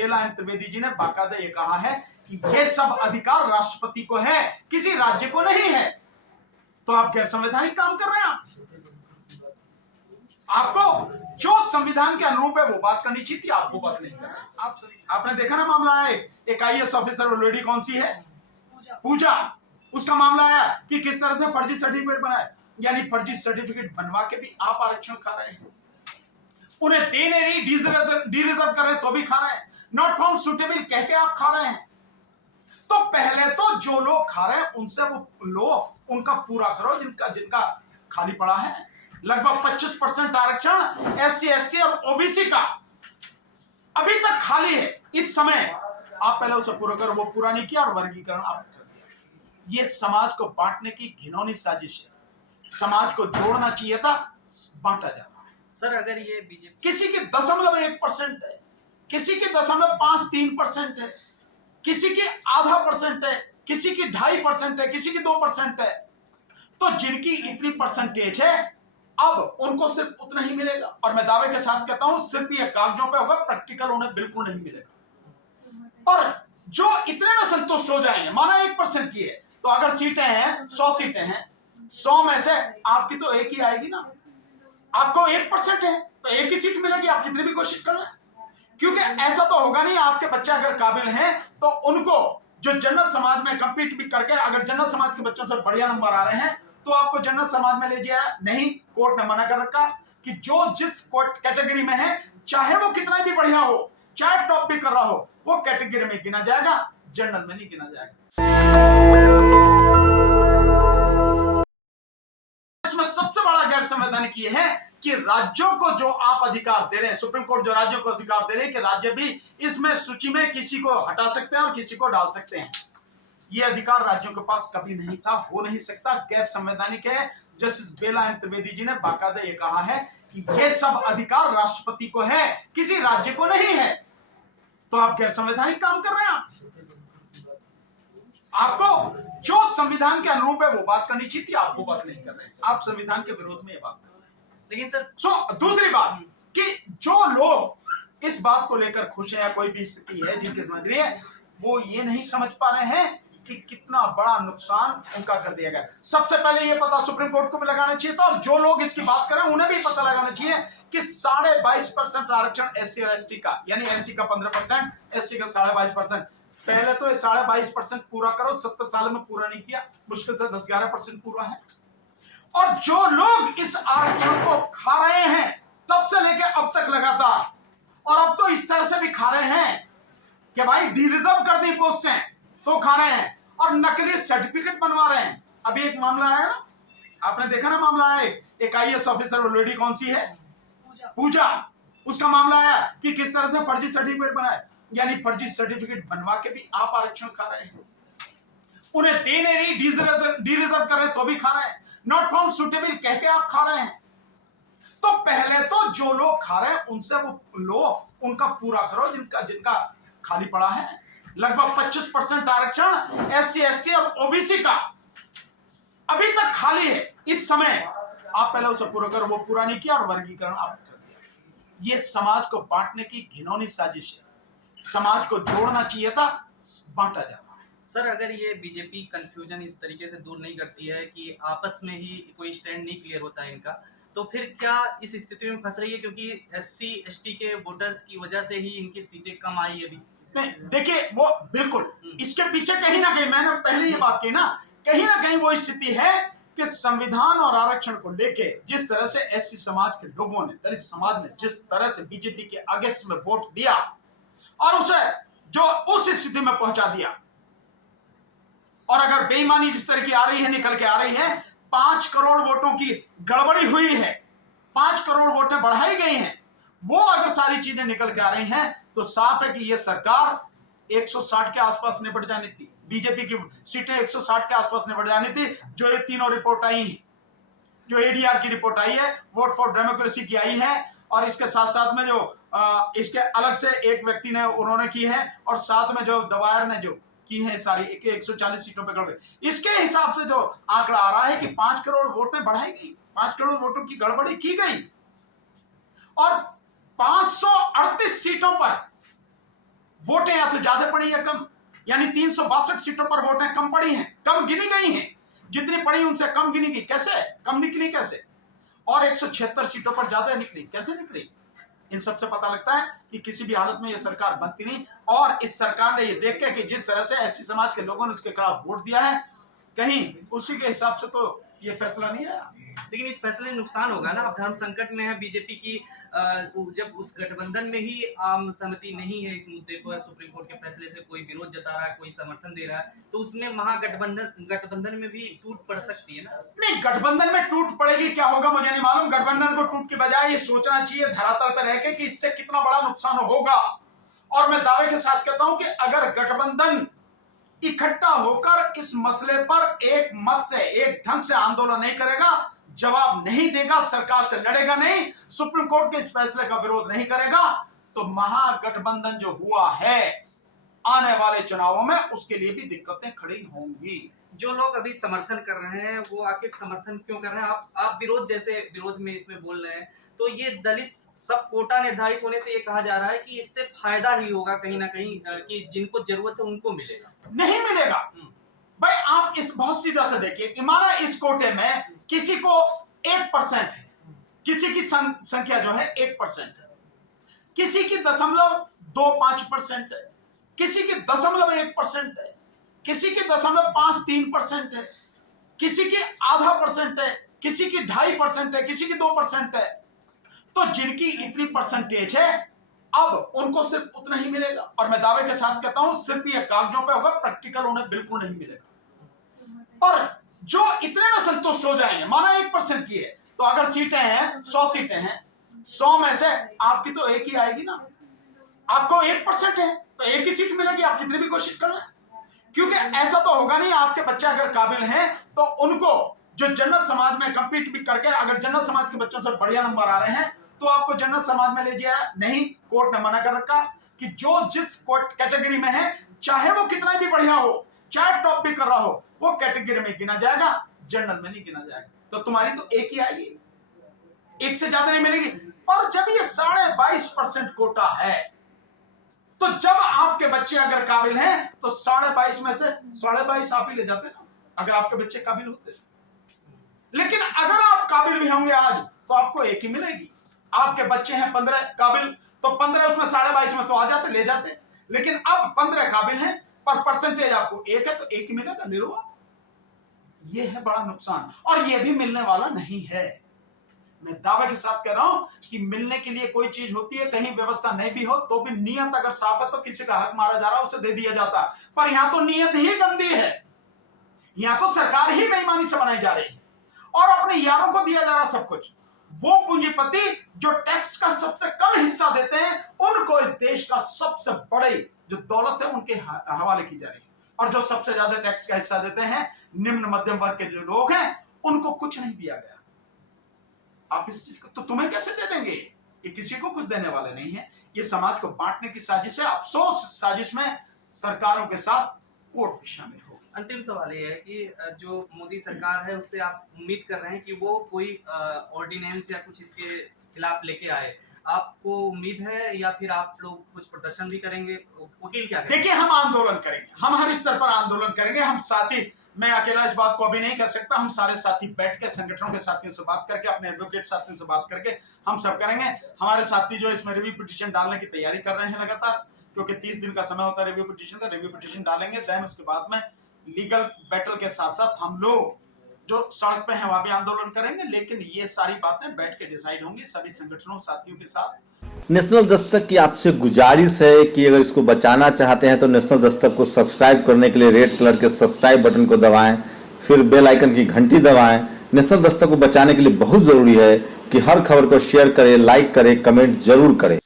बेला M Trivedi ji ने बाकायदा ये कहा है कि ये सब अधिकार राष्ट्रपति को है, किसी राज्य को नहीं है। तो आप गैर संवैधानिक काम कर रहे हैं। आपको जो संविधान के अनुरूप है वो बात करनी चाहिए थी, आप वो बात नहीं कर रहे। आपने देखा ना मामला है, एक आईएएस ऑफिसर, वो लेडी कौन सी है, पूजा, उसका मामला आया कि किस तरह से फर्जी सर्टिफिकेट बनाए, यानी फर्जी सर्टिफिकेट बनवा के भी आप आरक्षण खा रहे हैं। उन्हें दे नहीं रही, डी रिजर्व कर रहे तो भी खा रहे हैं, नॉट फाउंड सुटेबल कह के आप खा रहे हैं। तो पहले तो जो लोग खा रहे हैं उनसे वो लोग उनका पूरा करो, जिनका खाली पड़ा है। लगभग 25% आरक्षण SC ST और OBC का अभी तक खाली है। इस समय आप पहले उसे पूरा करो, वो पूरा नहीं किया और वर्गीकरण आप कर दिया। ये समाज को बांटने की घिनौनी साजिश है। समाज को जोड़ना चाहिए था, बांटा जा रहा है। सर अगर ये बीजेपी किसी की 0.1% है, किसी की 0.53% है, किसी की ½ है, किसी की 2.5% है, किसी की 2% है। तो जिनकी इतनी परसेंटेज है अब उनको सिर्फ उतना ही मिलेगा। और मैं दावे के साथ कहता हूं सिर्फ ये कागजों पे होगा, प्रैक्टिकल उन्हें बिल्कुल नहीं मिलेगा। और जो इतने में संतुष्ट हो जाएंगे, माना 1% की है, तो अगर सीटें हैं 100 सीटें हैं, 100 में से आपकी तो एक ही आएगी ना। आपको 1% है तो एक ही सीट मिलेगी, आप कितनी भी कोशिश कर लें। क्योंकि ऐसा तो होगा नहीं, आपके बच्चे अगर काबिल हैं तो उनको जो जनरल समाज में कंपीट भी करके, अगर जनरल समाज के बच्चों से बढ़िया नंबर आ रहे हैं तो आपको जनरल समाज में ले जाया नहीं। कोर्ट ने मना कर रखा कि जो जिस कैटेगरी में है, चाहे वो कितना भी बढ़िया हो, चाहे टॉप भी कर रहा हो, वो कैटेगरी में गिना जाएगा, जनरल में नहीं गिना जाएगा। इसमें सबसे बड़ा गैर संवैधानिक ये है कि राज्यों को जो आप अधिकार दे रहे हैं, सुप्रीम कोर्ट जो राज्यों को अधिकार दे रहे हैं कि राज्य भी इसमें सूची में किसी को हटा सकते हैं और किसी को डाल सकते हैं, ये अधिकार राज्यों के पास कभी नहीं था, हो नहीं सकता, गैर संवैधानिक है। जस्टिस बेला एम त्रिवेदी जी ने बाकायदा ये कहा है कि ये सब अधिकार राष्ट्रपति को है, किसी राज्य को नहीं है। तो आप गैर संवैधानिक काम कर रहे हैं। आपको जो संविधान के अनुरूप है वो बात करनी चाहिए थी, आप वो बात नहीं कर रहे हैं। आप संविधान के विरोध में ये बात कर रहे हैं। लेकिन सर दूसरी बात कि जो लोग इस बात को लेकर खुश है या कोई भी स्थिति है जिनकी समझ रही है, वो ये नहीं समझ पा रहे हैं कि कितना बड़ा नुकसान उनका कर दिया गया। सबसे पहले ये पता सुप्रीम कोर्ट को भी लगाना चाहिए था, और जो लोग इसकी बात कर रहे हैं उन्हें भी पता लगाना चाहिए कि 22.5% आरक्षण SC और ST का, यानी SC का 15%, ST का 22.5%। पहले तो 22.5% पूरा करो, 70 साल में पूरा नहीं किया, मुश्किल से 10-11% पूरा है। और जो लोग इस आरक्षण को खा रहे हैं तब से लेकर अब तक लगातार, और अब तो इस तरह से भी खा रहे हैं कि भाई डी रिजर्व कर दी पोस्टें तो खा रहे हैं, और नकली सर्टिफिकेट बनवा रहे हैं। अभी एक मामला आया ना, आपने देखा ना मामला है, एक आईएएस ऑफिसर, वो लेडी कौन सी है, पूजा, उसका मामला आया कि किस तरह से फर्जी सर्टिफिकेट बनाए, यानी फर्जी सर्टिफिकेट बनवा के भी आप आरक्षण खा रहे हैं। उन्हें दे नहीं रही, डी रिजर्व कर रहे तो भी खा रहे हैं, नॉट फाउंड सुटेबल कह के आप खा रहे हैं। तो पहले तो जो लोग खा रहे हैं उनसे वो लोग उनका पूरा करो, जिनका खाली पड़ा है। लगभग 25% आरक्षण SC ST और OBC का अभी तक खाली है। इस समय आप पहले उसे पूरा करो, वो पूरा नहीं किया और वर्गीकरण आप कर दिया। ये समाज को बांटने की घिनौनी साजिश है। समाज को जोड़ना चाहिए था, बांटा जा रहा है। सर अगर ये बीजेपी कंफ्यूजन इस तरीके से दूर नहीं करती है कि आपस में ही कोई स्टैंड नहीं क्लियर होता है इनका, तो फिर क्या इस स्थिति में फंस रही है? क्योंकि SC ST के वोटर्स की वजह से ही इनकी सीटें कम आई अभी। नहीं, देखिए वो बिल्कुल इसके पीछे कहीं ना कहीं, मैंने पहले ये बात की ना, कहीं ना कहीं वो स्थिति है कि संविधान और आरक्षण को लेके जिस तरह से SC समाज के लोगों ने, दलित समाज ने जिस तरह से बीजेपी के अगेंस्ट में वोट दिया और उसे जो उस स्थिति में पहुंचा दिया, और अगर बेईमानी जिस तरह की आ रही है, निकल के आ रही है, 5 करोड़ वोटों की गड़बड़ी हुई है, 5 करोड़ वोटें बढ़ाई गई हैं, वो अगर सारी चीजें निकल के आ रही हैं तो साफ है कि ये सरकार 160 के आसपास निपट जानी थी। बीजेपी की सीटें 160 के आसपास निपट जानी थी। जो ये तीनों रिपोर्ट आई है, जो ADR की रिपोर्ट आई है, वोट फॉर डेमोक्रेसी की आई है, और इसके साथ साथ में जो इसके अलग से एक व्यक्ति ने उन्होंने की है, और साथ में जो दवायर ने जो की है सारी 140 सीटों पे गड़बड़ी, इसके हिसाब से जो आंकड़ा आ रहा है कि 5 करोड़ वोटें बढ़ाई गई, 5 करोड़ वोटों की गड़बड़ी की गई, और 538 सीटों पर वोटें या तो ज्यादा पड़ी या कम, यानी 362 सीटों पर वोटें कम पड़ी हैं, कम गिनी गई हैं, जितनी पड़ी उनसे कम गिनी गई। कैसे कम निकली, कैसे? और 176 सीटों पर ज्यादा निकली, कैसे निकली? इन सबसे पता लगता है कि किसी भी हालत में यह सरकार बनती नहीं। और इस सरकार ने यह देख के कि जिस तरह से एससी समाज के लोगों ने उसके खिलाफ वोट दिया है, कहीं उसी के हिसाब से तो ये फैसला नहीं आया। लेकिन इस फैसले में नुकसान होगा ना, अब धर्म संकट में है बीजेपी की। जब उस गठबंधन में ही आम सहमति नहीं है इस मुद्दे पर, सुप्रीम कोर्ट के फैसले से कोई विरोध जता रहा है, कोई समर्थन दे रहा है, तो उसमें गठबंधन में भी टूट पड़ सकती है ना। नहीं, गठबंधन में टूट पड़ेगी, क्या होगा मुझे नहीं मालूम। गठबंधन को टूट के बजाय ये सोचना चाहिए धरातल पर रह के कि इससे कितना बड़ा नुकसान होगा। और मैं दावे के साथ कहता हूं कि अगर गठबंधन इकट्ठा होकर इस मसले पर एक मत से, एक ढंग से आंदोलन नहीं करेगा, जवाब नहीं देगा, सरकार से लड़ेगा नहीं, सुप्रीम कोर्ट के इस फैसले का विरोध नहीं करेगा, तो महागठबंधन जो हुआ है आने वाले चुनावों में उसके लिए भी दिक्कतें खड़ी होंगी। जो लोग अभी समर्थन कर रहे हैं वो आखिर समर्थन क्यों कर रहे हैं? आप विरोध में इसमें बोल रहे हैं, तो ये दलित सब कोटा निर्धारित होने से ये कहा जा रहा है कि इससे फायदा ही होगा कहीं ना कहीं, कि जिनको जरूरत है उनको मिलेगा। नहीं मिलेगा भाई, आप इस बहुत सीधा से देखिए, माना इस कोटे में किसी को 1% है, किसी की संख्या जो है 1% है, किसी की 0.25% है, किसी की 0.1% है, किसी की 0.53% है, किसी की 0.5% है, किसी की 2.5% है, किसी की 2% है। तो जिनकी इतनी परसेंटेज है अब उनको सिर्फ उतना ही मिलेगा। और मैं दावे के साथ कहता हूं सिर्फ ये कागजों पे होगा, प्रैक्टिकल उन्हें बिल्कुल नहीं मिलेगा। और जो इतने में संतुष्ट हो जाएंगे, माना 1% की है, तो अगर सीटें हैं 100 सीटें हैं, 100 में से आपकी तो एक ही आएगी ना। आपको 1% है तो एक ही सीट मिलेगी, आप कितनी भी कोशिश कर लें। क्योंकि ऐसा तो होगा नहीं, आपके बच्चे अगर काबिल हैं तो उनको जो जनरल समाज में कंपीट भी करके, अगर जनरल समाज के बच्चों से बढ़िया नंबर आ रहे हैं तो आपको जनरल समाज में ले जाया नहीं। कोर्ट ने मना कर रखा कि जो जिस कैटेगरी में है, चाहे वो कितना भी बढ़िया हो, चाहे टॉप भी कर रहा हो, वो कैटेगरी में गिना जाएगा, जनरल में नहीं गिना जाएगा। तो तुम्हारी तो एक ही आएगी, एक से ज्यादा नहीं मिलेगी। और जब ये 22.5% कोटा है, तो जब आपके बच्चे अगर काबिल हैं तो 22.5 में से 22.5 आप ही ले जाते ना, अगर आपके बच्चे काबिल होते। लेकिन अगर आप काबिल भी होंगे आज तो आपको एक ही मिलेगी। आपके बच्चे हैं 15 काबिल, तो 15 उसमें 22.5 में तो आ जाते, ले जाते। लेकिन अब 15 काबिल हैं पर परसेंटेज आपको एक है, तो एक ही मिलेगा, निर्वाह। यह है बड़ा नुकसान, और यह भी मिलने वाला नहीं है। मैं दावे के साथ कह रहा हूं कि मिलने के लिए कोई चीज होती है, कहीं व्यवस्था नहीं भी हो तो भी नियत अगर साफ है तो किसी का हक मारा जा रहा है उसे दे दिया जाता। पर यहां तो नियत ही गंदी है, यहां तो सरकार ही बेईमानी से बनाई जा रही है और अपने यारों को दिया जा रहा सब कुछ। वो पूंजीपति जो टैक्स का सबसे कम हिस्सा देते हैं, उनको इस देश का सबसे बड़े जो दौलत है उनके हवाले की जा रही है। और जो सबसे ज्यादा टैक्स का हिस्सा देते हैं, निम्न मध्यम वर्ग के जो लोग हैं, उनको कुछ नहीं दिया गया। आप इस चीज को तो तुम्हें कैसे दे देंगे? ये किसी को कुछ देने वाले नहीं है, ये समाज को बांटने की साजिश है। अफसोस साजिश में सरकारों के साथ कोर्ट भी शामिल हो। अंतिम सवाल ये है कि जो मोदी सरकार है उससे आप उम्मीद कर रहे हैं कि वो कोई ऑर्डिनेंस या कुछ इसके खिलाफ लेके आए, आपको उम्मीद है, या फिर आप लोग कुछ प्रदर्शन भी करेंगे? वकील क्या करेंगे? देखिए, हम आंदोलन करेंगे, हम हर स्तर पर आंदोलन करेंगे। हम साथी, मैं अकेला इस बात को अभी नहीं कर सकता, हम सारे साथी बैठ के संगठनों के साथियों से बात करके, अपने एडवोकेट साथियों से बात करके हम सब करेंगे। हमारे साथी जो इसमें रिव्यू पिटीशन डालने की तैयारी कर रहे हैं लगातार, क्योंकि 30 दिन का समय होता है रिव्यू पिटीशन का। रिव्यू पिटीशन डालेंगे, देन उसके बाद में लीगल बैटल के साथ साथ हम लोग जो सड़क पे हैं वहां भी आंदोलन करेंगे। लेकिन ये सारी बातें बैठ के डिसाइड होंगी सभी संगठनों साथियों के साथ। नेशनल दस्तक की आपसे गुजारिश है कि अगर इसको बचाना चाहते हैं तो नेशनल दस्तक को सब्सक्राइब करने के लिए रेड कलर के सब्सक्राइब बटन को दबाएं, फिर बेल आइकन की घंटी दबाएं। नेशनल दस्तक को बचाने के लिए बहुत जरूरी है कि हर खबर को शेयर करें, लाइक करें, कमेंट जरूर करें।